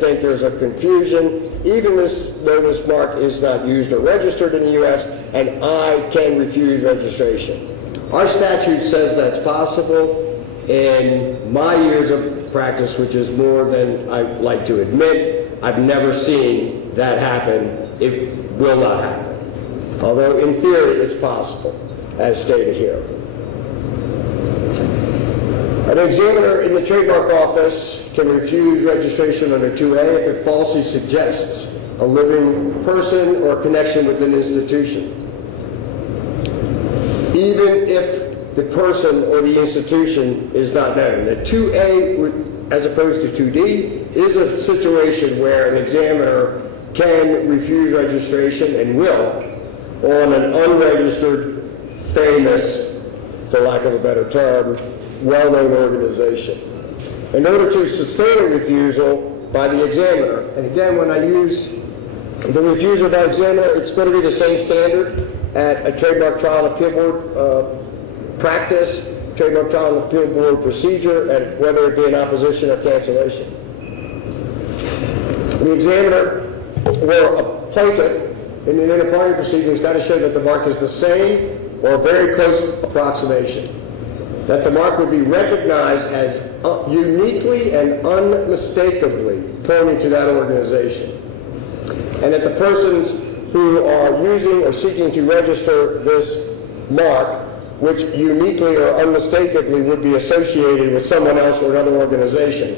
think there's a confusion, even though this mark is not used or registered in the U.S., and I can refuse registration. Our statute says that's possible. In my years of practice, which is more than I like to admit, I've never seen that happen. It will not happen. Although in theory it's possible, as stated here. An examiner in the trademark office can refuse registration under 2A if it falsely suggests a living person or connection with an institution, even if the person or the institution is not known. The 2A, as opposed to 2D, is a situation where an examiner can refuse registration and will on an unregistered, famous, for lack of a better term, well-known organization. In order to sustain a refusal by the examiner, and again, when I use the refusal by examiner, it's going to be the same standard at a trademark trial and appeal board practice, trademark trial and appeal board procedure, and whether it be in opposition or cancellation. The examiner or a plaintiff in an inter-party proceeding has got to show that the mark is the same or a very close approximation, that the mark would be recognized as uniquely and unmistakably pointing to that organization, and that the persons who are using or seeking to register this mark, which uniquely or unmistakably would be associated with someone else or another organization.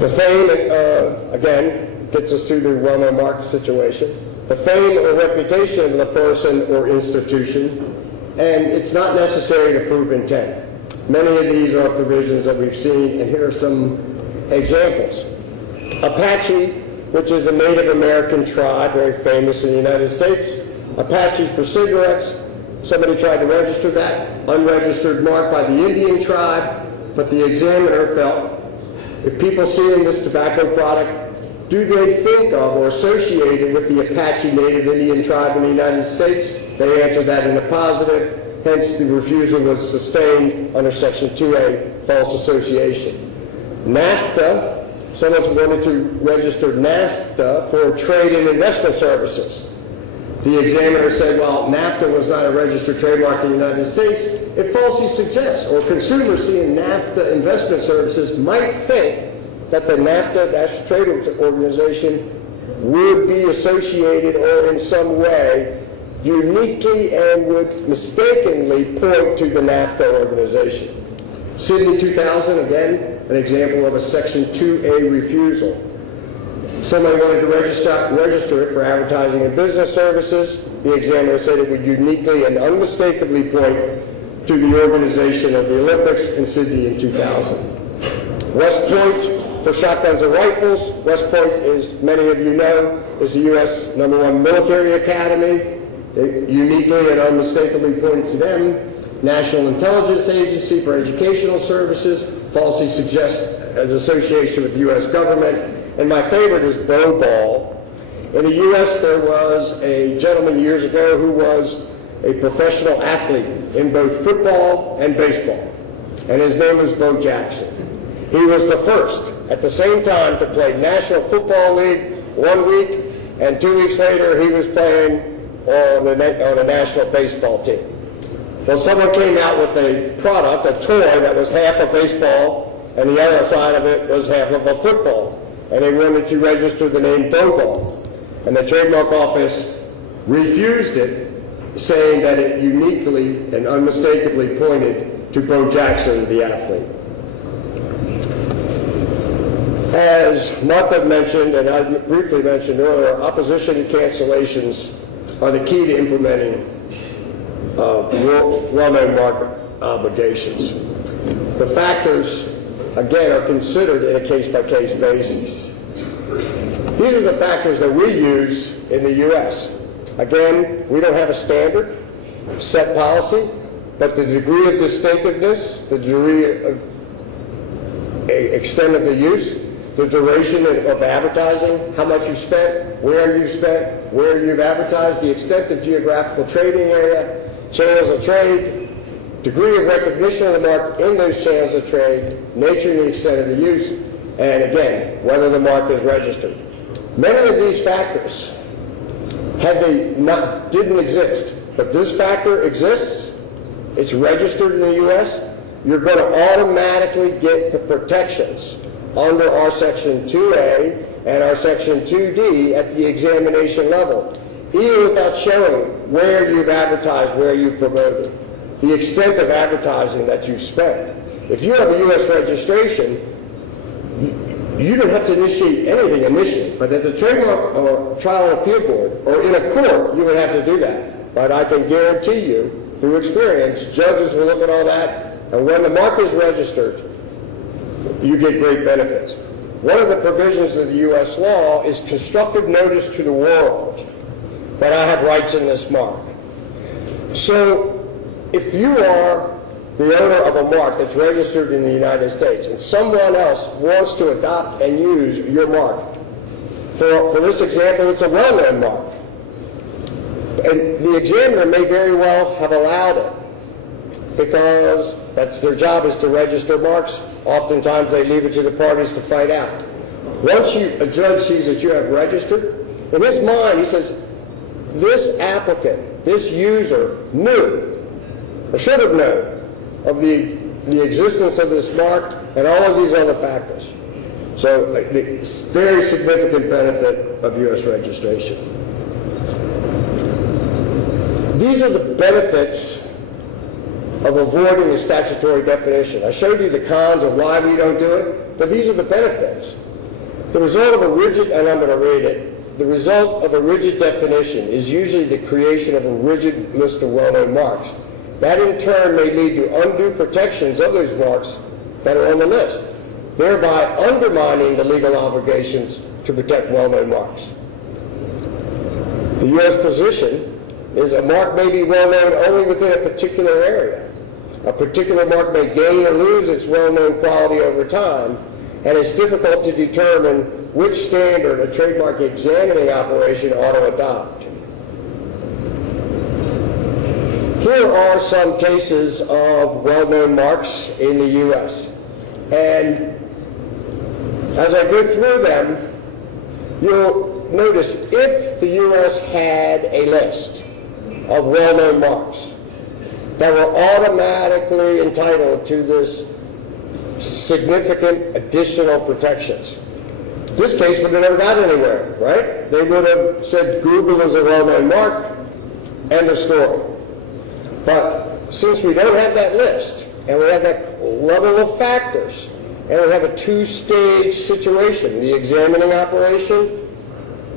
The fame, again, gets us to the well-known mark situation. The fame or reputation of the person or institution, and it's not necessary to prove intent. Many of these are provisions that we've seen, and here are some examples. Apache, which is a Native American tribe, very famous in the United States. Apache for cigarettes. Somebody tried to register that, unregistered mark by the Indian tribe, but the examiner felt, if people seeing this tobacco product, do they think of or associate it with the Apache Native Indian tribe in the United States? They answered that in a positive, hence the refusal was sustained under Section 2A, false association. NAFTA, someone's wanted to register NAFTA for trade and investment services. The examiner said, well, NAFTA was not a registered trademark in the United States. It falsely suggests, or consumers seeing NAFTA investment services might think that the NAFTA, National Trade Organization, would be associated or in some way uniquely and would mistakenly point to the NAFTA organization. Sydney 2000, again, an example of a Section 2A refusal. Somebody wanted to register it for advertising and business services. The examiner said it would uniquely and unmistakably point to the organization of the Olympics in Sydney in 2000. West Point for shotguns and rifles. West Point, as many of you know, is the U.S. #1 military academy. It uniquely and unmistakably pointed to them. National Intelligence Agency for educational services falsely suggests an association with the U.S. government. And my favorite is bow ball. In the U.S., there was a gentleman years ago who was a professional athlete in both football and baseball, and his name was Bo Jackson. He was the first, at the same time, to play National Football League 1 week, and 2 weeks later, he was playing on a national baseball team. Well, someone came out with a product, a toy that was half a baseball, and the other side of it was half of a football. And they wanted to register the name Bow Ball. And the trademark office refused it, saying that it uniquely and unmistakably pointed to Bo Jackson, the athlete. As Martha mentioned, and I briefly mentioned earlier, opposition and cancellations are the key to implementing well-known mark obligations. The factors, again, are considered in a case-by-case basis. These are the factors that we use in the U.S. Again, we don't have a standard set policy, but the degree of distinctiveness, the degree of extent of the use, the duration of advertising, how much you've spent, where you've advertised, the extent of geographical trading area, channels of trade, degree of recognition of the mark in those channels of trade, nature and the extent of the use, and again, whether the mark is registered. Many of these factors, didn't exist, but this factor exists, it's registered in the U.S., you're going to automatically get the protections under our Section 2A and our Section 2D at the examination level, even without showing where you've advertised, where you've promoted, the extent of advertising that you've spent. If you have a U.S. registration, you don't have to initiate anything initially, but at the Trademark or Trial and Appeal Board or in a court, you would have to do that. But I can guarantee you, through experience, judges will look at all that, and when the mark is registered, you get great benefits. One of the provisions of the U.S. law is constructive notice to the world that I have rights in this mark. So if you are the owner of a mark that's registered in the United States and someone else wants to adopt and use your mark, for this example, it's a well-known mark, and the examiner may very well have allowed it because that's their job, is to register marks. Oftentimes they leave it to the parties to fight out. Once a judge sees that you have registered, in his mind he says, this applicant, this user knew, or should have known, of the existence of this mark and all of these other factors. So it's a very significant benefit of U.S. registration. These are the benefits of avoiding a statutory definition. I showed you the cons of why we don't do it, but these are the benefits. The result of a rigid, and I'm going to read it, the result of a rigid definition is usually the creation of a rigid list of well-known marks. That in turn may lead to undue protections of those marks that are on the list, thereby undermining the legal obligations to protect well-known marks. The U.S. position is a mark may be well-known only within a particular area. A particular mark may gain or lose its well-known quality over time, and it's difficult to determine which standard a trademark examining operation ought to adopt. Here are some cases of well-known marks in the U.S. And as I go through them, you'll notice if the U.S. had a list of well-known marks that were automatically entitled to this significant additional protections, this case would have never got anywhere, right? They would have said Google is a well-known mark, end of story. But since we don't have that list, and we have that level of factors, and we have a two-stage situation, the examining operation,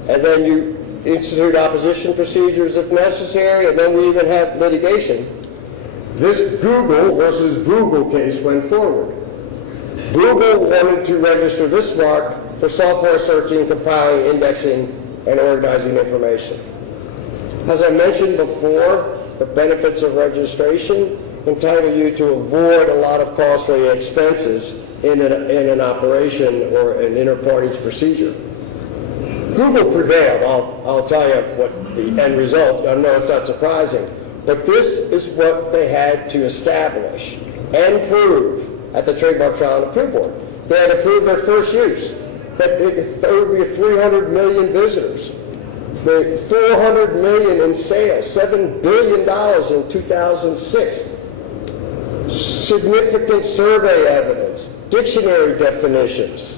and then you institute opposition procedures if necessary, and then we even have litigation, this Google versus Google case went forward. Google wanted to register this mark for software searching, compiling, indexing, and organizing information. As I mentioned before, the benefits of registration entitle you to avoid a lot of costly expenses in an operation or an inter-parties procedure. Google prevailed. I'll tell you what the end result, I know it's not surprising, but this is what they had to establish and prove at the Trademark Trial and Appeal Board. They had to prove their first use, that over 300 million visitors, the 400 million in sales, $7 billion in 2006, significant survey evidence, dictionary definitions.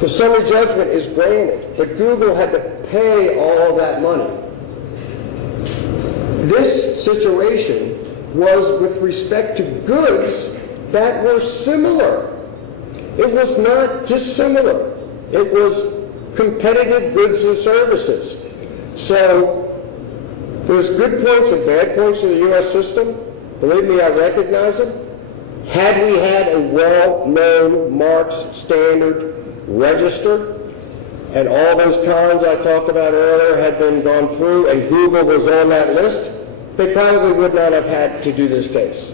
The summary judgment is granted, but Google had to pay all that money. This situation was with respect to goods that were similar. It was not dissimilar. It was competitive goods and services. So there's good points and bad points in the U.S. system. Believe me, I recognize them. Had we had a well-known marks standard registered, and all those cons I talked about earlier had been gone through, and Google was on that list, they probably would not have had to do this case.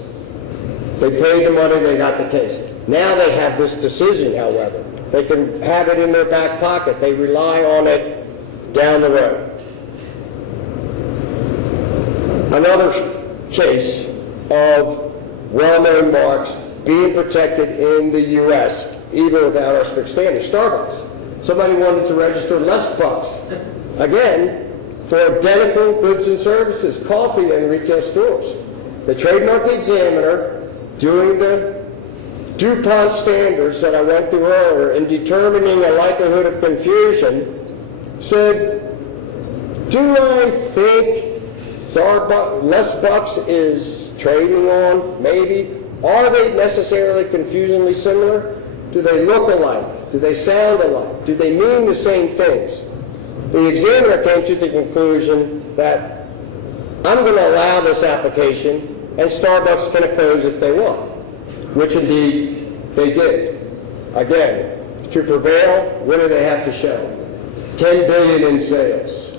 They paid the money, they got the case. Now they have this decision, however. They can have it in their back pocket. They rely on it down the road. Another case of well-known marks being protected in the U.S. even without our strict standards. Starbucks. Somebody wanted to register less bucks. Again, for identical goods and services, coffee and retail stores. The trademark examiner, doing the DuPont standards that I went through earlier in determining a likelihood of confusion, said, do I think less bucks is trading on? Maybe. Are they necessarily confusingly similar? Do they look alike? Do they sound alike? Do they mean the same things? The examiner came to the conclusion that I'm going to allow this application and Starbucks can oppose if they want, which indeed they did. Again, to prevail, what do they have to show? 10 billion in sales,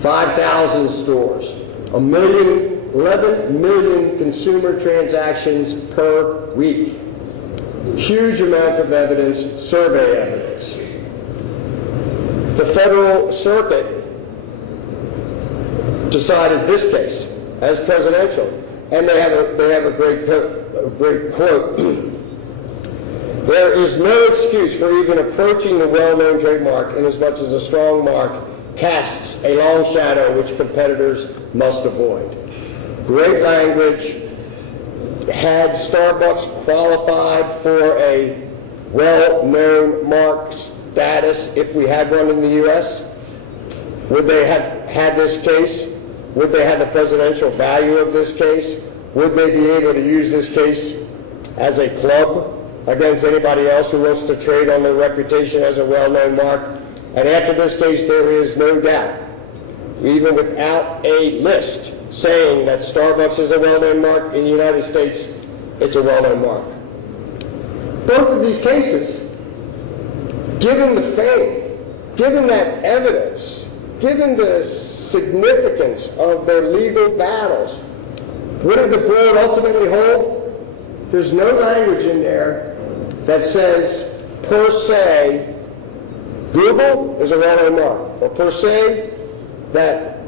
5,000 stores, 11 million consumer transactions per week, huge amounts of evidence, survey evidence. The Federal Circuit decided this case as presidential, and they have a great quote. There is no excuse for even approaching the well-known trademark inasmuch as a strong mark casts a long shadow which competitors must avoid. Great language. Had Starbucks qualified for a well-known mark status if we had one in the U.S.? Would they have had this case? Would they have the presidential value of this case? Would they be able to use this case as a club against anybody else who wants to trade on their reputation as a well-known mark? And after this case, there is no doubt, even without a list saying that Starbucks is a well-known mark in the United States, it's a well-known mark. Both of these cases, given the fame, given that evidence, given the significance of their legal battles, what did the board ultimately hold? There's no language in there that says, per se, Google is a well-known mark, or per se, that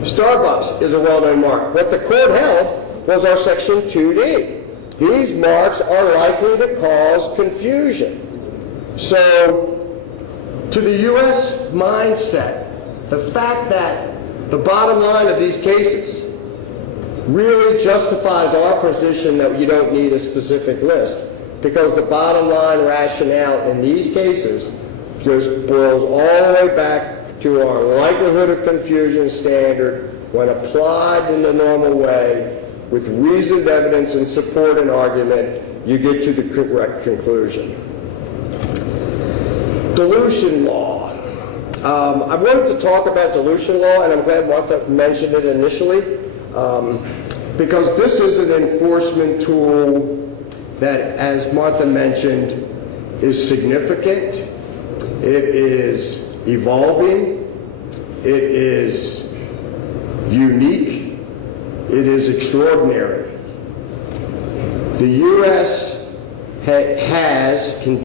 Starbucks is a well-known mark. What the court held was our Section 2D. These marks are likely to cause confusion. So, to the U.S. mindset, the fact that the bottom line of these cases really justifies our position that you don't need a specific list, because the bottom line rationale in these cases boils all the way back to our likelihood of confusion standard when applied in the normal way with reasoned evidence and support and argument, you get to the correct conclusion. Dilution law. I wanted to talk about dilution law, and I'm glad Martha mentioned it initially, because this is an enforcement tool that, as Martha mentioned, is significant. It is evolving. It is unique. It is extraordinary. The U.S. has